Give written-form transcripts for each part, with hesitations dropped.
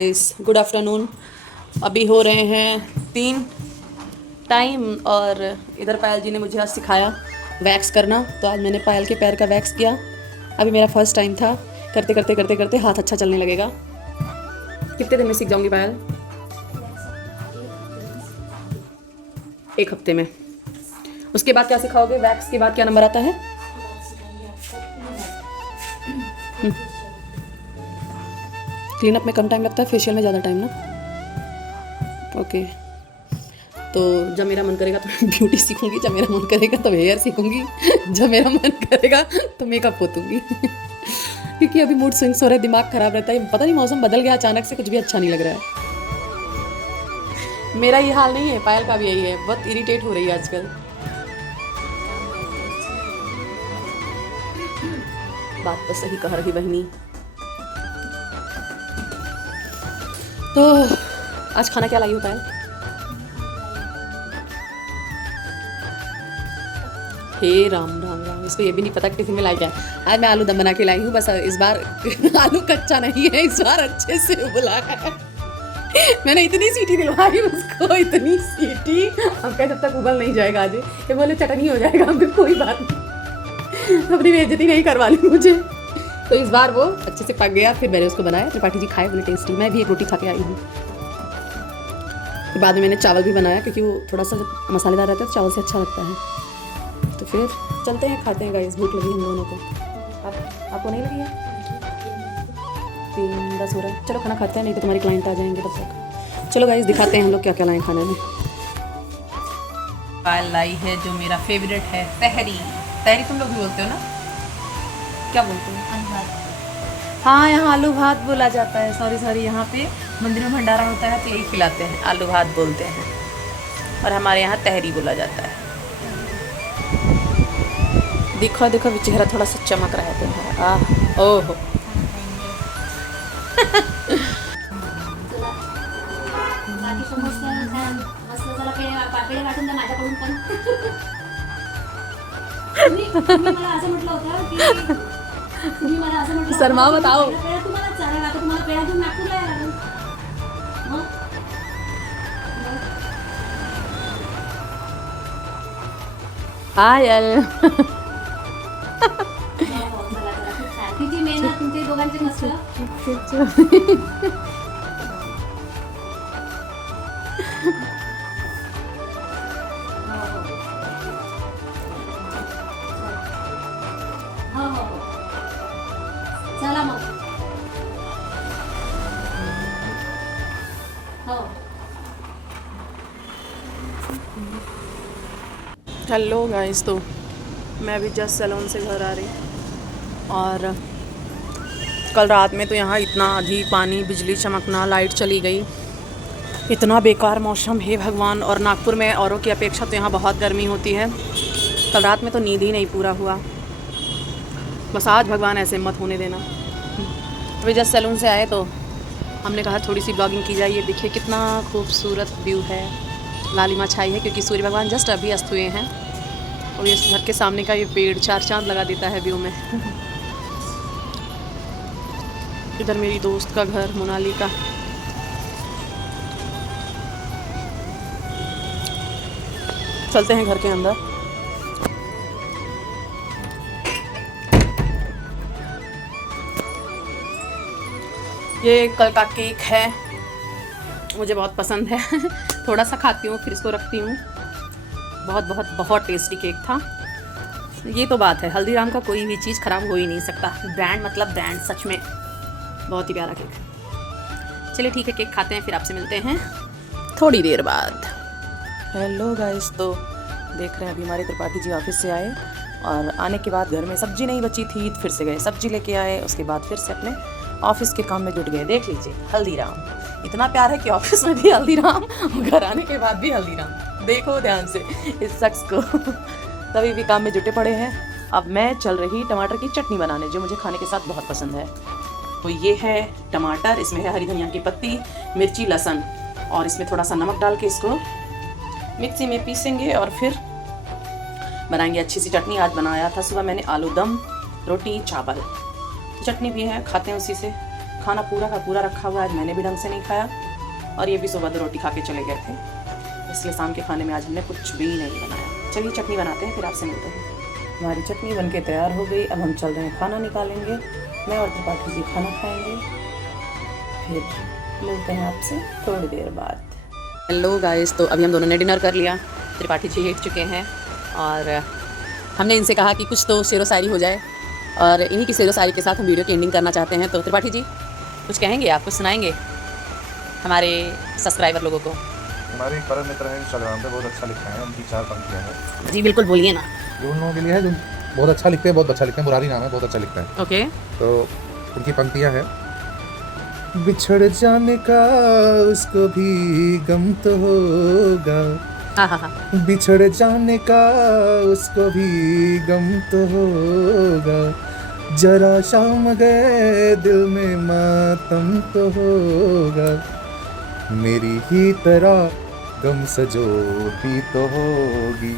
Good afternoon. अभी हो रहे हैं 3 टाइम और इधर पायल जी ने मुझे आज सिखाया वैक्स करना, तो आज मैंने पायल के पैर का वैक्स किया। अभी मेरा फर्स्ट टाइम था। करते करते करते करते हाथ अच्छा चलने लगेगा। कितने दिन में सीख जाऊंगी पायल? 1 हफ्ते में। उसके बाद क्या सिखाओगे? वैक्स के बाद क्या नंबर आता है? क्लीनअप में कम टाइम लगता है, फेशियल में ज़्यादा टाइम ना। ओके, तो जब मेरा मन करेगा तो मैं ब्यूटी सीखूंगी, जब मेरा मन करेगा तो हेयर सीखूंगी, जब मेरा मन करेगा तो मेकअप पोतूंगी। क्योंकि अभी मूड स्विंग्स हो रहा है, दिमाग खराब रहता है। पता नहीं मौसम बदल गया अचानक से, कुछ भी अच्छा नहीं लग रहा है। मेरा ये हाल नहीं है, पायल का भी यही है। बहुत इरिटेट हो रही है आजकल। बात तो सही कह रही बहनी। तो आज खाना क्या लाई हो पायल? हे राम राम राम, इसको ये भी नहीं पता कि टिफिन में लाई क्या है। आज मैं आलू दम बना के लाई हूँ। बस इस बार आलू कच्चा नहीं है, इस बार अच्छे से उबला है। मैंने इतनी सीटी दिलवाई उसको, इतनी सीटी। अब क्या जब तक उबल नहीं जाएगा आज ये बोले चटनी हो जाएगा। अब कोई बात नहीं, अपनी बेइज्जती नहीं करवा ली मुझे। तो इस बार वो अच्छे से पक गया। फिर मैंने उसको बनाया, त्रिपाठी जी खाए, बोले टेस्टी। मैं भी एक रोटी खा के आई हूँ। फिर बाद में मैंने चावल भी बनाया, क्योंकि वो थोड़ा सा मसालेदार रहता है तो चावल से अच्छा लगता है। तो फिर चलते हैं, खाते हैं गाइस। भूख लगी हम दोनों को। आपको नहीं लगी है? 3:10 हो रहा है। चलो खाना खाते हैं, नहीं तो तुम्हारे क्लाइंट आ जाएंगे तब तक। चलो गाइस, दिखाते हैं हम लोग क्या क्या लाएँ खाने में। पायल लाई है जो मेरा फेवरेट है, तहरी। तहरी तुम लोग भी बोलते हो ना? क्या बोलते हो? हाँ, यहाँ आलू भात बोला जाता है। सॉरी, यहाँ पे मंदिर में भंडारा होता है तो यही खिलाते हैं, आलू भात बोलते हैं। और हमारे यहाँ तहरी बोला जाता है। देखो देखो, चेहरा थोड़ा सा चमक रहा है तुम्हारा। ओहो। शर्मा बताओ। पायल किती मेहनत तुमच्या दोघांची मस्त. हो हो हो, चला मग. हो. हेलो गाइस, तो मैं अभी जस्ट सैलून से घर आ रही। और कल रात में तो यहाँ इतना आंधी, पानी, बिजली चमकना, लाइट चली गई। इतना बेकार मौसम है भगवान। और नागपुर में औरों की अपेक्षा तो यहाँ बहुत गर्मी होती है। कल रात में तो नींद ही नहीं पूरा हुआ। बस आज भगवान ऐसे मत होने देना। अभी जस्ट सैलून से आए तो हमने कहा थोड़ी सी ब्लॉगिंग की जाए। ये देखिए कितना खूबसूरत व्यू है, लालिमा छाई है, क्योंकि सूर्य भगवान जस्ट अभी अस्त हुए हैं। और ये घर के सामने का ये पेड़ 4 चांद लगा देता है व्यू में। इधर मेरी दोस्त का घर, मोनाली का। चलते हैं घर के अंदर। ये कल का केक है, मुझे बहुत पसंद है। थोड़ा सा खाती हूँ फिर इसको रखती हूँ। बहुत बहुत बहुत टेस्टी केक था। ये तो बात है, हल्दीराम का कोई भी चीज़ ख़राब हो ही नहीं सकता। ब्रांड मतलब ब्रांड, सच में बहुत ही प्यारा केक। चलिए ठीक है, केक खाते हैं, फिर आपसे मिलते हैं थोड़ी देर बाद। हेलो गाइस, तो देख रहे हैं अभी हमारे त्रिपाठी जी ऑफिस से आए। और आने के बाद घर में सब्जी नहीं बची थी, फिर से गए सब्जी लेके आए। उसके बाद फिर से अपने ऑफिस के काम में जुट गए। देख लीजिए, हल्दीराम इतना प्यार है कि ऑफिस में भी हल्दीराम, घर आने के बाद भी हल्दीराम। देखो ध्यान से इस शख्स को। तभी भी काम में जुटे पड़े हैं। अब मैं चल रही टमाटर की चटनी बनाने, जो मुझे खाने के साथ बहुत पसंद है। तो ये है टमाटर, इसमें है हरी धनिया की पत्ती, मिर्ची, लहसुन, और इसमें थोड़ा सा नमक डाल के इसको मिक्सी में पीसेंगे और फिर बनाएंगे अच्छी सी चटनी। आज बनाया था सुबह मैंने आलू दम, रोटी, चावल। चटनी भी है, खाते हैं उसी से। खाना पूरा का पूरा रखा हुआ है, आज मैंने भी ढंग से नहीं खाया और ये भी सुबह 2 रोटी खा के चले गए थे, इसलिए शाम के खाने में आज हमने कुछ भी नहीं बनाया। चलिए चटनी बनाते हैं, फिर आपसे मिलते हैं। हमारी चटनी बनके तैयार हो गई, अब हम चल रहे हैं खाना निकालेंगे। मैं और त्रिपाठी जी खाना खाएंगे, फिर मिलते हैं आपसे थोड़ी देर बाद। हेलो गाइस, तो अभी हम दोनों ने डिनर कर लिया, त्रिपाठी जी हिट चुके हैं और हमने इनसे कहा कि कुछ तो शेरो शायरी हो जाए और इन्हीं की शेरो शायरी के साथ हम वीडियो की एंडिंग करना चाहते हैं। तो त्रिपाठी जी कुछ कहेंगे, आप कुछ सुनाएंगे हमारे सब्सक्राइबर लोगों को? हमारे एक परम मित्र हैं इंस्टाग्राम पे, बहुत अच्छा लिखा है, उनकी 4 पंक्तियाँ हैं। जी बिल्कुल, बोलिए ना। जो उन लोगों के लिए है जो बहुत अच्छा लिखते हैं, बहुत अच्छा लिखते हैं, मुरारी नाम है, बहुत अच्छा लिखता है। ओके। तो उनकी पंक्तियाँ हैं, बिछड़ जाने का उसको भी गम तो होगा, हाँ हाँ हाँ, बिछड़ जाने का उसको भी गम तो होगा, जरा शाम गए दिल में मातम तो होगा, मेरी ही तरह गम सजोती तो होगी,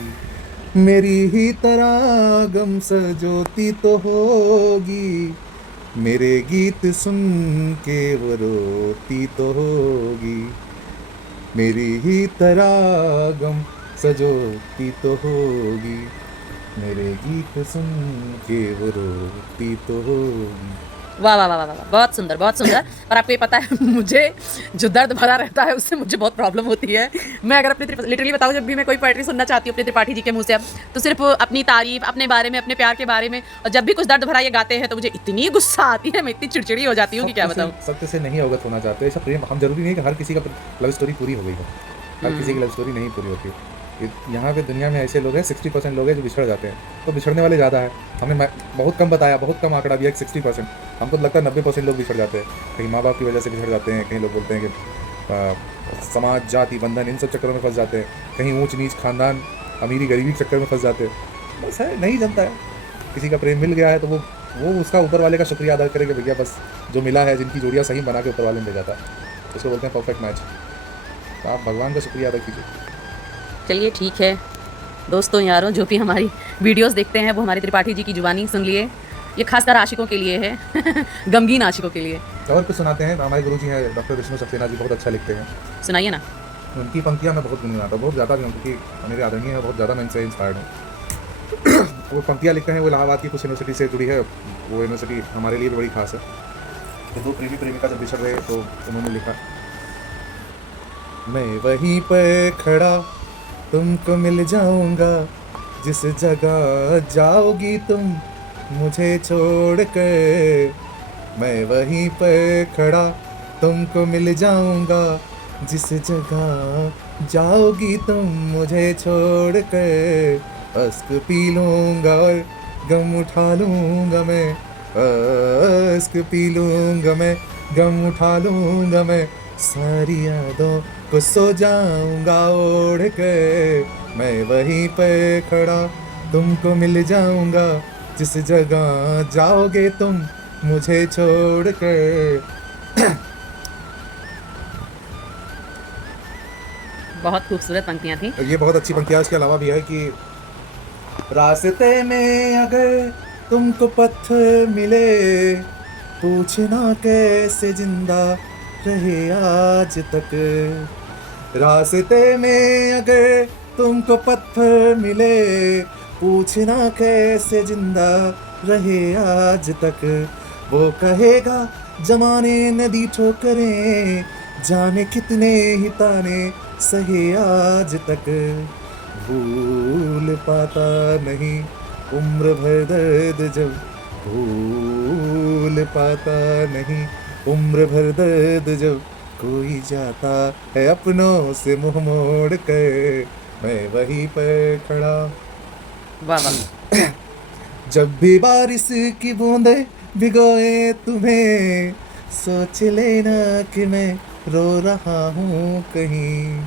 मेरी ही तरह गम सजोती तो होगी, मेरे गीत सुन के वो रोती तो होगी, मेरी ही तरह गम सजोती तो होगी, मेरे गीत सुन के वो रोती तो होगी। वाह वाह वाह वाह वाह, बहुत सुंदर बहुत सुंदर। और आपको ये पता है मुझे जो दर्द भरा रहता है उससे मुझे बहुत प्रॉब्लम होती है। मैं अगर अपने लिटरली बताऊँ, जब भी मैं कोई पोएट्री सुनना चाहती हूँ अपने त्रिपाठी जी के मुंह से, अब तो सिर्फ अपनी तारीफ, अपने बारे में, अपने प्यार के बारे में, और जब भी कुछ दर्द भरा ये गाते हैं तो मुझे इतनी गुस्सा आती है, मैं इतनी चिड़चिड़ी हो जाती हूँ कि क्या बताऊँ। सत्य से नहीं अवगत होना चाहते, ऐसा प्रेम हम जरूरी नहीं कि हर किसी का लव स्टोरी पूरी हो गई हो, हर किसी की लव स्टोरी नहीं पूरी होती। यहाँ पे दुनिया में ऐसे लोग हैं, 60% लोग हैं जो बिछड़ जाते हैं, तो बिछड़ने वाले ज़्यादा है। हमने बहुत कम बताया, बहुत कम आंकड़ा दिया, 60%। हमको लगता है 90% लोग बिछड़ जाते हैं, कहीं माँ बाप की वजह से बिछड़ जाते हैं, कहीं लोग बोलते हैं कि समाज, जाति, बंधन, इन सब चक्करों में फंस जाते हैं, कहीं ऊंच नीच, खानदान, अमीरी गरीबी के चक्कर में फंस जाते हैं। बस है, नहीं जमता है। किसी का प्रेम मिल गया है तो वो उसका ऊपर वाले का शुक्रिया अदा करे कि भैया बस जो मिला है, जिनकी जोड़ियाँ सही बना के ऊपर वाले में ले जाता है, उसको बोलते हैं परफेक्ट मैच। तो आप भगवान का शुक्रिया अदा कीजिए। चलिए ठीक है दोस्तों यारों, जो भी हमारी वीडियोस देखते हैं वो हमारी त्रिपाठी जी की जुबानी सुन लिए। ये खासकर आशिकों के लिए है गमगीन आशिकों के लिए। और कुछ सुनाते हैं, हमारे गुरुजी हैं डॉक्टर विष्णु सक्सेना जी, बहुत अच्छा लिखते हैं, सुनाइए ना। उनकी पंक्तियाँ मैं बहुत गुनगुनाता हूँ, बहुत ज़्यादा, क्योंकि मेरे आदरणीय है, बहुत ज़्यादा मैं इनसे इंस्पायर्ड हूँ। वो पंक्तियाँ लिखते हैं, वो इलाहाबाद की कुछ यूनिवर्सिटी से जुड़ी है, वो यूनिवर्सिटी हमारे लिए भी बड़ी खास है। तो 2 प्रेमी प्रेमिका जब बिछड़ रहे तो उन्होंने लिखा, मैं वहीं पर खड़ा तुमको मिल जाऊंगा, जिस जगह जाओगी तुम मुझे छोड़ कर, मैं वहीं पर खड़ा तुमको मिल जाऊंगा, जिस जगह जाओगी तुम मुझे छोड़ कर, अश्क पी लूँगा और गम उठा लूँगा मैं, अश्क पी लूँगा मैं, गम उठा लूँगा मैं, सारी यादों को सो जाऊंगा ओढ़ के, मैं वहीं पर खड़ा तुमको मिल जाऊंगा, जिस जगह जाओगे तुम मुझे छोड़ के। बहुत खूबसूरत पंक्तियाँ थी। ये बहुत अच्छी पंक्तियाँ। इसके अलावा भी है कि रास्ते में अगर तुमको पत्थर मिले, पूछना कैसे जिंदा रहे आज तक, रास्ते में अगर तुमको पत्थर मिले, पूछना कैसे जिंदा रहे आज तक, वो कहेगा जमाने ने दी ठोकरें, जाने कितने ही ताने सहे आज तक, भूल पाता नहीं उम्र भर दर्द जब, भूल पाता नहीं उम्र भर दर्द जब, कोई जाता है अपनों से मुंह मोड़ कर, मैं वहीं पर खड़ा। वाह वाह। जब भी बारिश की बूंदे भिगोए तुम्हें, सोच लेना कि मैं रो रहा हूँ कहीं,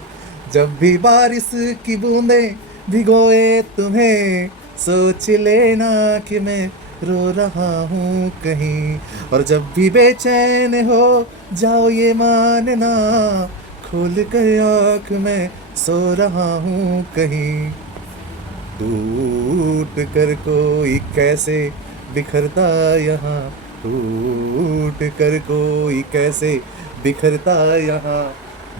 जब भी बारिश की बूंदे भिगोए तुम्हें, सोच लेना कि मैं रो रहा हूँ कहीं, और जब भी बेचैन हो जाओ ये मानना, खोल कर आँख में सो रहा हूँ कहीं, टूट कर कोई कैसे बिखरता यहाँ, टूट कर कोई कैसे बिखरता यहाँ,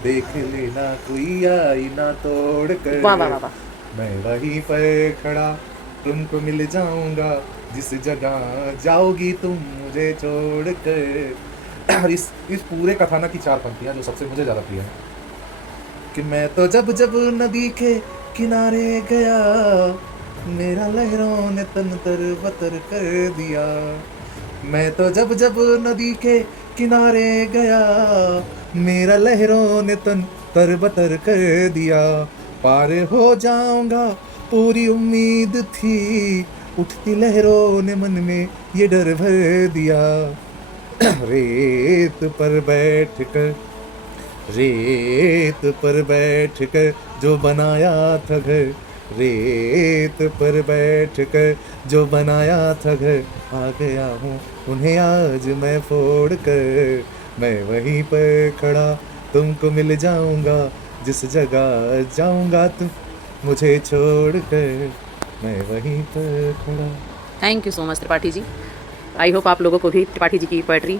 देख लेना कोई आईना तोड़ कर। वाह वाह वाह वाह। मैं वहीं पर खड़ा तुमको मिल जाऊंगा, जिस जगह जाओगी तुम मुझे छोड़ कर। और इस पूरे कथानक की 4 पंक्तियां जो सबसे मुझे ज़्यादा प्रिय है कि मैं तो जब जब नदी के किनारे गया, मेरा लहरों ने तन तर बतर कर दिया। मैं तो जब जब नदी के किनारे गया, मेरा लहरों ने तन तर बतर कर दिया। पार हो जाऊंगा पूरी उम्मीद थी, उठती लहरों ने मन में ये डर भर दिया। रेत पर बैठ कर जो बनाया था घर, रेत पर बैठ कर जो बनाया था घर, आ गया हूँ उन्हें आज मैं फोड़ कर। मैं वहीं पर खड़ा तुमको मिल जाऊंगा, जिस जगह जाऊंगा तुम मुझे छोड़ कर। मैं वहीं पर खड़ा। Thank you so much Tripathi ji. I hope आप लोगों को भी त्रिपाठी जी की पोएट्री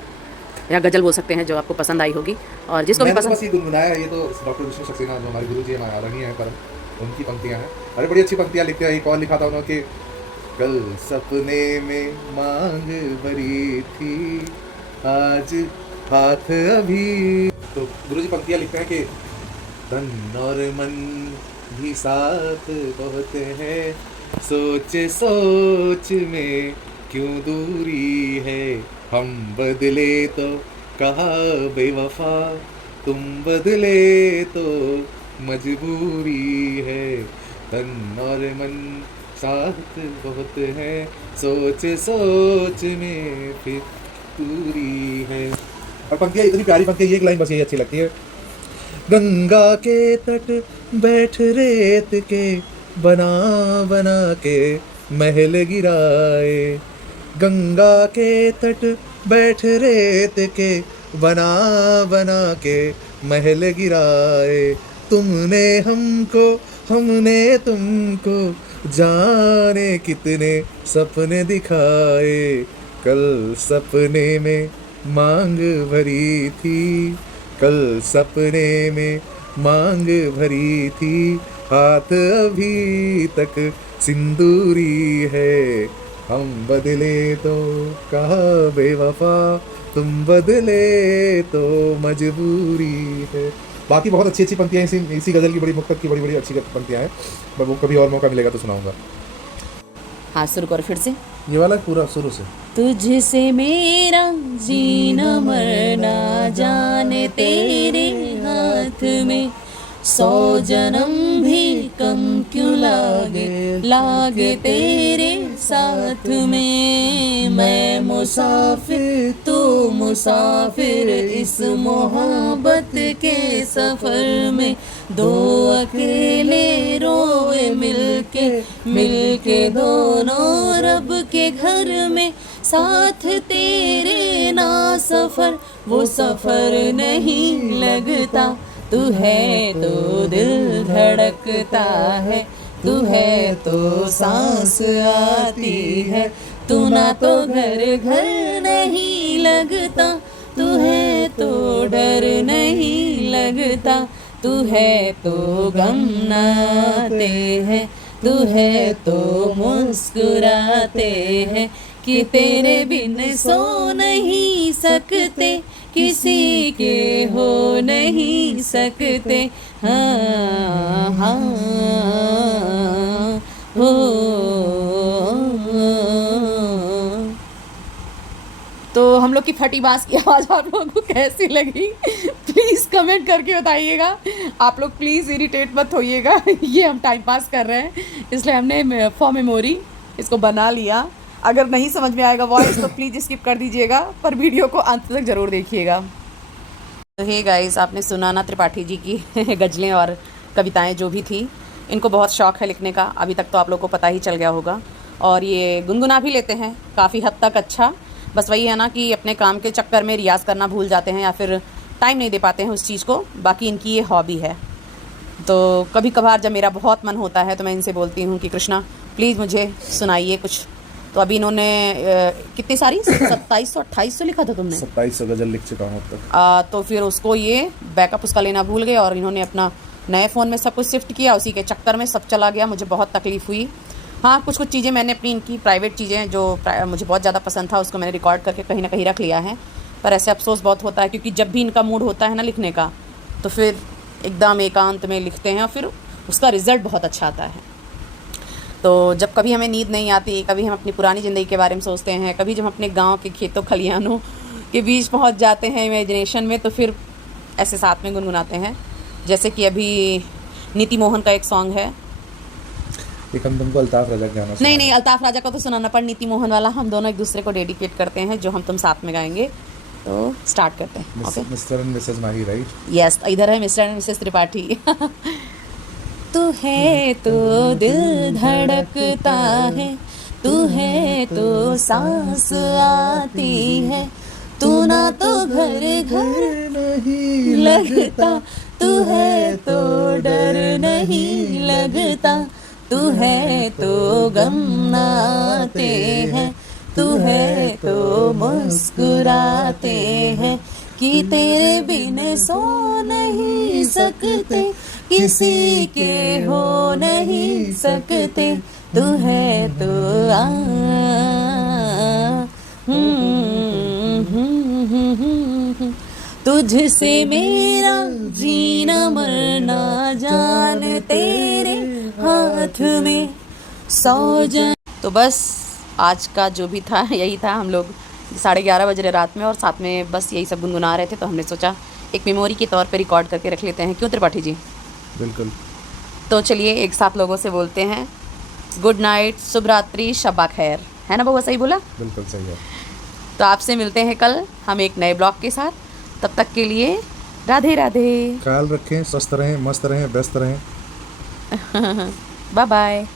या गज़ल बोल सकते हैं जो आपको पसंद आई होगी, और जिसको भी मैंने पसंद। बस ये गुनगुनाया है, ये तो डॉक्टर विष्णु सक्सेना जो हमारे गुरुजी हैं आदरणीय हैं परम, उनकी पंक्तियां हैं। अरे बड़ी अच्छी पंक्तियां लिखते हैं। एक और लिखा था उन्होंने कि कल सपने में मांग भरी थी, आज हाथ अभी। तो गुरुजी पंक्तियां लिखते हैं कि तन और मन भी साथ बहुत है, सोच सोच में क्यों दूरी है। हम बदले तो कहा बेवफा, तुम बदले तो मजबूरी है। तन और मन साथ बहुत है, सोच सोच में फिर दूरी है। और पंक्तियाँ इतनी प्यारी पंक्तियाँ, ये एक लाइन बस यही अच्छी लगती है। गंगा के तट बैठ रेत के, बना बना के महल गिराए। गंगा के तट बैठ रेत के, बना बना के महल गिराए। तुमने हमको हमने तुमको, जाने कितने सपने दिखाए। कल सपने में मांग भरी थी, कल सपने में मांग भरी थी, हाथ अभी तक सिंदूरी है। हम बदले तो कहा बेवफा, तुम बदले तो मजबूरी है। बाकी बहुत अच्छी अच्छी पंक्तियाँ इसी गज़ल की, बड़ी मुक्तक की बड़ी अच्छी पंक्तियाँ हैं। मैं वो कभी और मौका मिलेगा तो सुनाऊंगा। हाँ शुरू करो फिर से। ये वाला पूरा शुरू से। तुझसे मेरा जीना मरना जाने तेरे हाथ में, 100 जन्म भी कम क्यों लागे तेरे साथ में। मैं मुसाफिर तू मुसाफिर, इस मोहब्बत के सफ़र में। 2 अकेले रोए मिलके दोनों रब के घर में। साथ तेरे ना सफ़र वो सफ़र नहीं लगता, तू है तो दिल धड़कता है, तू है तो सांस आती है। तू ना तो घर नहीं लगता, तू है तो डर नहीं लगता। तू है तो गम नाते हैं, तू है तो मुस्कुराते हैं। कि तेरे बिन सो नहीं सकते, किसी के हो नहीं सकते। हाँ हाँ हो। तो हम लोग की फटी बांस की आवाज़ आप लोगों को कैसी लगी प्लीज़ कमेंट करके बताइएगा। आप लोग प्लीज़ इरिटेट मत होइएगा, ये हम टाइम पास कर रहे हैं इसलिए हमने फॉर मेमोरी इसको बना लिया। अगर नहीं समझ में आएगा वॉइस तो प्लीज़ स्किप कर दीजिएगा, पर वीडियो को अंत तक ज़रूर देखिएगा। तो हे गाइस, आपने सुना ना त्रिपाठी जी की गज़लें और कविताएं जो भी थी। इनको बहुत शौक़ है लिखने का, अभी तक तो आप लोग को पता ही चल गया होगा। और ये गुनगुना भी लेते हैं काफ़ी हद तक अच्छा। बस वही है ना कि अपने काम के चक्कर में रियाज़ करना भूल जाते हैं या फिर टाइम नहीं दे पाते हैं उस चीज़ को। बाकी इनकी ये हॉबी है। तो कभी कभार जब मेरा बहुत मन होता है तो मैं इनसे बोलती हूँ कि कृष्णा प्लीज़ मुझे सुनाइए कुछ, तो अभी इन्होंने कितनी सारी 2700 2800 लिखा था तुमने? 2700 गजल लिख चुका हूँ अब तक। तो फिर उसको ये बैकअप उसका लेना भूल गए और इन्होंने अपना नए फ़ोन में सब कुछ शिफ्ट किया, उसी के चक्कर में सब चला गया। मुझे बहुत तकलीफ़ हुई। हाँ, कुछ कुछ चीज़ें मैंने अपनी इनकी प्राइवेट चीज़ें जो मुझे बहुत ज़्यादा पसंद था उसको मैंने रिकॉर्ड करके कहीं ना कहीं रख लिया है। पर ऐसे अफसोस बहुत होता है क्योंकि जब भी इनका मूड होता है ना लिखने का तो फिर एकदम एकांत में लिखते हैं और फिर उसका रिज़ल्ट बहुत अच्छा आता है। तो जब कभी हमें नींद नहीं आती, कभी हम अपनी पुरानी ज़िंदगी के बारे में सोचते हैं, कभी जब हम अपने गाँव के खेतों खलिहानों के बीच पहुँच जाते हैं इमेजिनेशन में, तो फिर ऐसे साथ में गुनगुनाते हैं। जैसे कि अभी नीति मोहन का एक सॉन्ग है। एक हम तुमको अल्ताफ राजा का गाना नहीं, अल्ताफ राजा का तो सुनाना, पर नीति मोहन वाला हम दोनों एक दूसरे को डेडिकेट करते हैं, जो हम तुम साथ में गाएंगे। तो स्टार्ट करते हैं। Okay, mister and Mrs Mahi, right? Yes, इधर है मिस्टर एंड मिसेस त्रिपाठी। तू है तो दिल धड़कता है, तू है तो सांस आती है, तू ना तो घर घर नहीं लगता, तू है तो डर नहीं लगता, तू है तो गम आते हैं, तू है तो मुस्कुराते हैं, कि तेरे बिन सो नहीं सकते, किसी के हो नहीं सकते, तू है तो तुझसे मेरा जीना मरना जान तेरे हाथ में सौ जान। तो बस आज का जो भी था यही था। हम लोग 11:30 बज रहे रात में और साथ में बस यही सब गुनगुना रहे थे, तो हमने सोचा एक मेमोरी के तौर पे रिकॉर्ड करके रख लेते हैं। क्यों त्रिपाठी जी? बिल्कुल। तो चलिए एक साथ लोगों से बोलते हैं गुड नाइट, शुभ रात्रि, शब्बा खैर। है ना बउआ, सही बोला? बिल्कुल सही है। तो आपसे मिलते हैं कल हम एक नए ब्लॉग के साथ। तब तक के लिए राधे राधे, ख्याल रखें, स्वस्थ रहें, मस्त रहें, व्यस्त रहें। Bye bye.